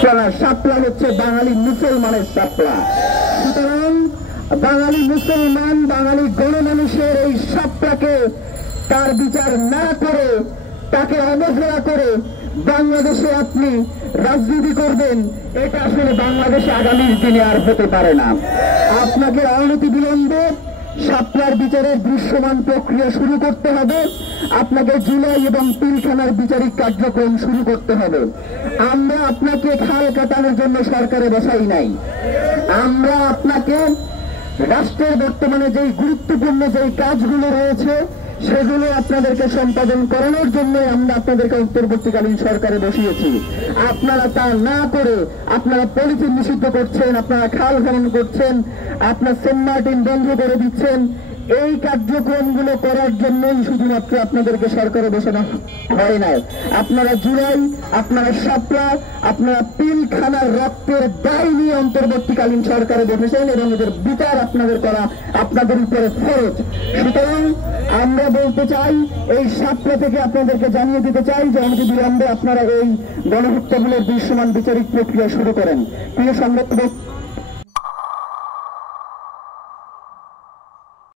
শাপলা, শাপলা হচ্ছে বাঙালি মুসলমানের শাপলা। সুতরাং বাঙালি মুসলমান, বাঙালি গণমানুষের এই শাপলাকে তার বিচার না করে, তাকে অবহেলা করে বাংলাদেশে আপনি রাজনীতি করবেন, এটা আসলে বাংলাদেশে আগামীর দিনে আর হতে পারে না। আপনাকে অনতিবিলম্বে শাপলার বিচারের দৃশ্যমান প্রক্রিয়া শুরু করতে হবে। আপনাকে জুলাই এবং পিলখানার বিচারিক কার্যক্রম শুরু করতে হবে। আমরা আপনাকে খাল কাটানোর জন্য সরকারে বসাই নাই। আমরা আপনাকে রাষ্ট্রের বর্তমানে যেই গুরুত্বপূর্ণ যেই কাজগুলো রয়েছে সেগুলো আপনাদেরকে সম্পাদন করানোর জন্য আমরা আপনাদেরকে অন্তর্বর্তীকালীন সরকারে বসিয়েছি। আপনারা তা না করে আপনারা পলিথিন নিষিদ্ধ করছেন, আপনারা খাল খনন করছেন, আপনার সেন্ট মার্টিন বন্ধ করে দিচ্ছেন। এই কার্যক্রমগুলো করার জন্যই শুধুমাত্র আপনাদেরকে সরকারে বসানো হয় নাই। আপনারা জুলাই, আপনারা শাপলা, আপনারা পিলখানার রক্তের দায় নিয়ে অন্তর্বর্তীকালীন সরকারে বসেছেন এবং এদের বিচার আপনাদের করা আপনাদের উপরে ফরজ। সুতরাং আমরা বলতে চাই, এই শাপলা থেকে আপনাদেরকে জানিয়ে দিতে চাই যে অনতিবিলম্বে আপনারা এই গণহত্যাগুলোর দৃশ্যমান বিচারিক প্রক্রিয়া শুরু করেন। প্রিয় সংবাদ